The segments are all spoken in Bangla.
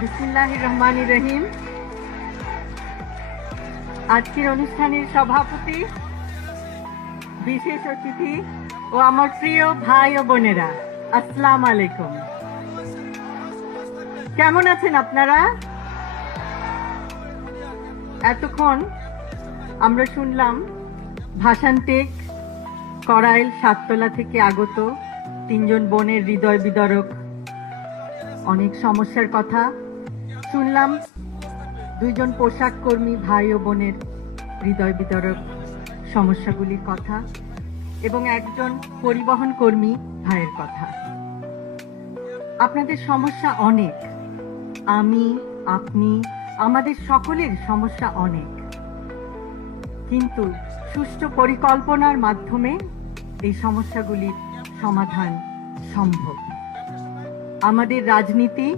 বিসমিল্লাহির রহমানির রহিম। আজকের অনুষ্ঠানের সভাপতি, বিশেষ অতিথি ও আমার প্রিয় ভাই ও বোনেরা, আসসালামু আলাইকুম। কেমন আছেন আপনারা? এতক্ষণ আমরা শুনলাম ভাষান্টেক করাইল সাততলা থেকে আগত তিনজন বোনের হৃদয় বিদারক অনেক সমস্যার কথা শুনলাম। দুইজন পোশাক কর্মী ভাই ও বোনের হৃদয় বিদারক সমস্যাগুলির কথা এবং একজন পরিবহন কর্মী ভাইয়ের কথা। আপনাদের সমস্যা অনেক, আমি, আপনি, আমাদের সকলের সমস্যা অনেক, কিন্তু সুষ্ঠু পরিকল্পনার মাধ্যমে এই সমস্যাগুলির সমাধান সম্ভব। আমাদের রাজনীতি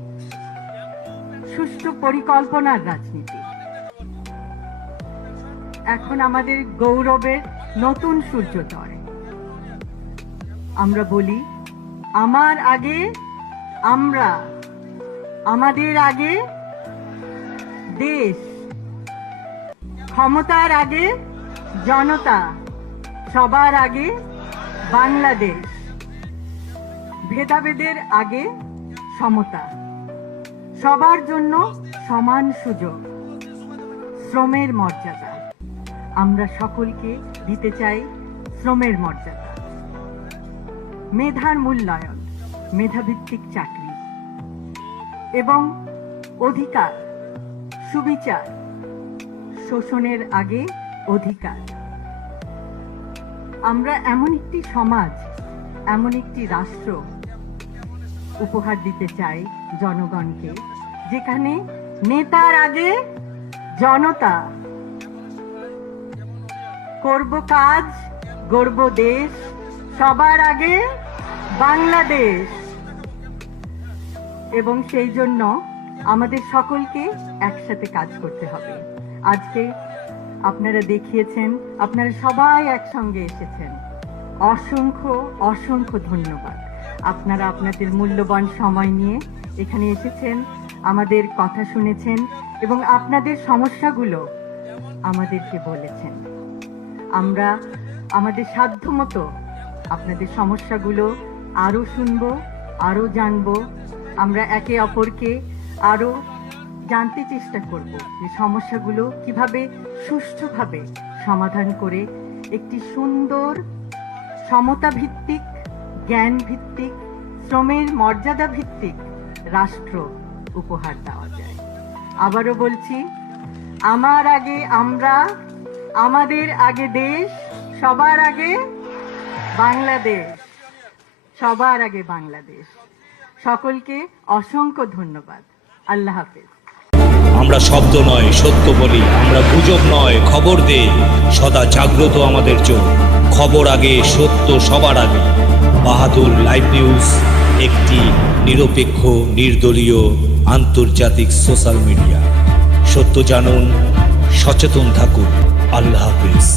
সুষ্ঠু পরিকল্পনার রাজনীতি। এখন আমাদের গৌরবের নতুন সূর্যোদয়। আমরা বলি, আমার আগে আমরা, আমাদের আগে দেশ, ক্ষমতার আগে জনতা, সবার আগে বাংলাদেশ, ভেদাভেদের আগে সমতা, সবার জন্য সমান সুযোগ, শ্রমের মর্যাদা। আমরা সকলকে দিতে চাই শ্রমের মর্যাদা, মেধার মূল্যায়ন, মেধাভিত্তিক চাকরি এবং অধিকার, সুবিচার, শোষণের আগে অধিকার। আমরা এমন একটি সমাজ, এমন একটি রাষ্ট্র উপহার দিতে চাই জনগণকে, যেখানে নেতার আগে জনতা, করব কাজ, গড়ব দেশ, সবার আগে বাংলাদেশ। এবং সেই জন্য আমাদের সকলকে একসাথে কাজ করতে হবে। আজকে আপনারা দেখিয়েছেন, আপনারা সবাই একসঙ্গে এসেছেন। অসংখ্য অসংখ্য ধন্যবাদ। আপনারা আপনাদের মূল্যবান সময় নিয়ে এখানে এসেছেন, আমাদের কথা শুনেছেন এবং আপনাদের সমস্যাগুলো আমাদেরকে বলেছেন। আমরা আমাদের সাধ্যমতো আপনাদের সমস্যাগুলো আরো শুনবো, আরো জানবো। আমরা একে অপরকে আরো জানতে চেষ্টা করব যে সমস্যাগুলো কিভাবে সুষ্ঠুভাবে সমাধান করে একটি সুন্দর সমতা ভিত্তিক, জ্ঞান ভিত্তিক, শ্রমের মর্যাদা ভিত্তিক রাষ্ট্র উপহার দেওয়া যায়। আবারও বলছি, আমার আগে আমরা, আমাদের আগে দেশ, সবার আগে বাংলাদেশ, সবার আগে বাংলাদেশ। সকলকে অসংখ্য ধন্যবাদ। আল্লাহ হাফেজ। আমরা শব্দ নয় সত্য বলি, আমরা গুজব নয় খবর দেই। সদা জাগ্রত আমাদের চোখ, খবর আগে, সত্য সবার আগে। বাহাদুর লাইভ নিউজ একটি নিরপেক্ষ, নির্দলীয়, আন্তর্জাতিক সোশ্যাল মিডিয়া। সত্য জানুন, সচেতন থাকুন। আল্লাহ হাফেজ।